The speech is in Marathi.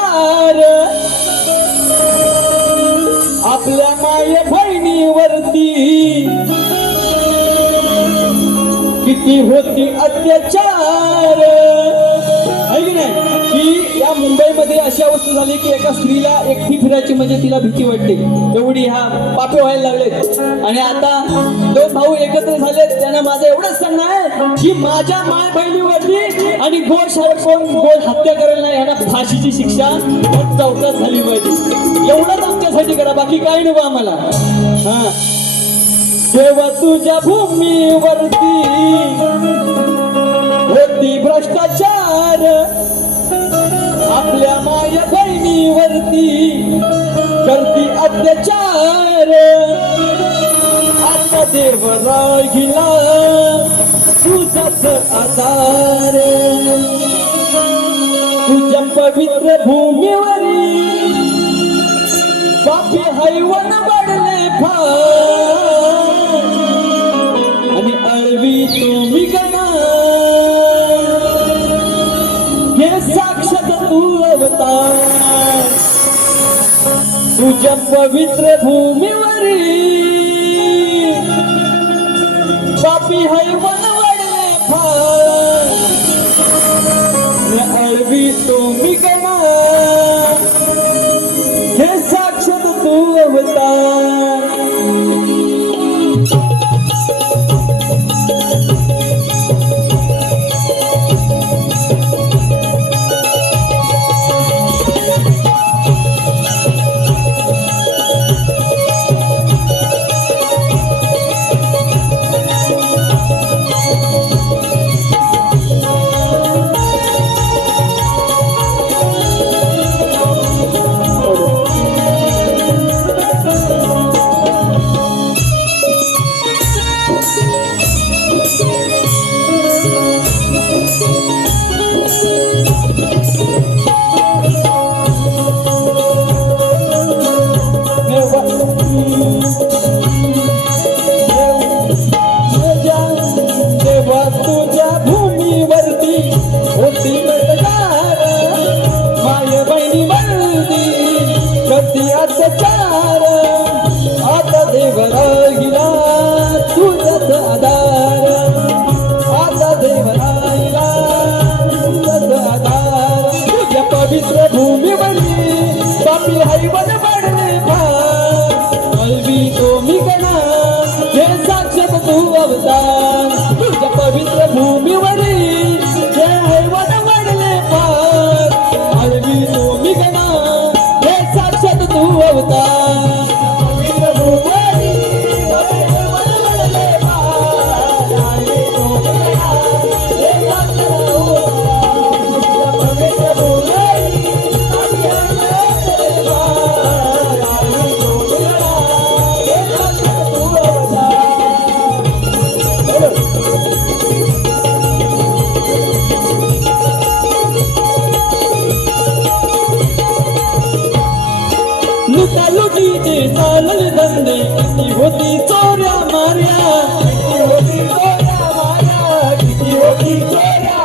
यार आपल्या माय बहिणीवरती किती होती अत्याचार. नाही? या मुंबईमध्ये अशी अवस्था झाली की एका स्त्रीला एकटी फिरायची म्हणजे तिला भीती वाटते. एवढी ह्या पापे व्हायला लागलेत. आणि आता दोन भाऊ एकत्र झालेत. त्यांना माझं एवढंच सांगणं आहे की माझ्या माय बहिणीवरती आणि गोड शाळा कोण गोड हत्या करायला नाही यांना फाशीची शिक्षा चौकात झाली पाहिजे. एवढंच आमच्यासाठी करा. बाकी काही नको आम्हाला. हा. जेव्हा तुझ्या भूमीवरती होती भ्रष्टाचार आपल्या माया बहिणीवरती करती अत्याचार. आता देव राहिला तुझाच आधार. तुझ्या पवित्र भूमीवरी पापी हैवन तुझ्या पवित्र भूमीवरी. पापी हैवन वाढले फार. all the time. तिचे चालले धंदे किती होती चोऱ्या मार्या किती होती चोऱ्या मार्या किती होती चोऱ्या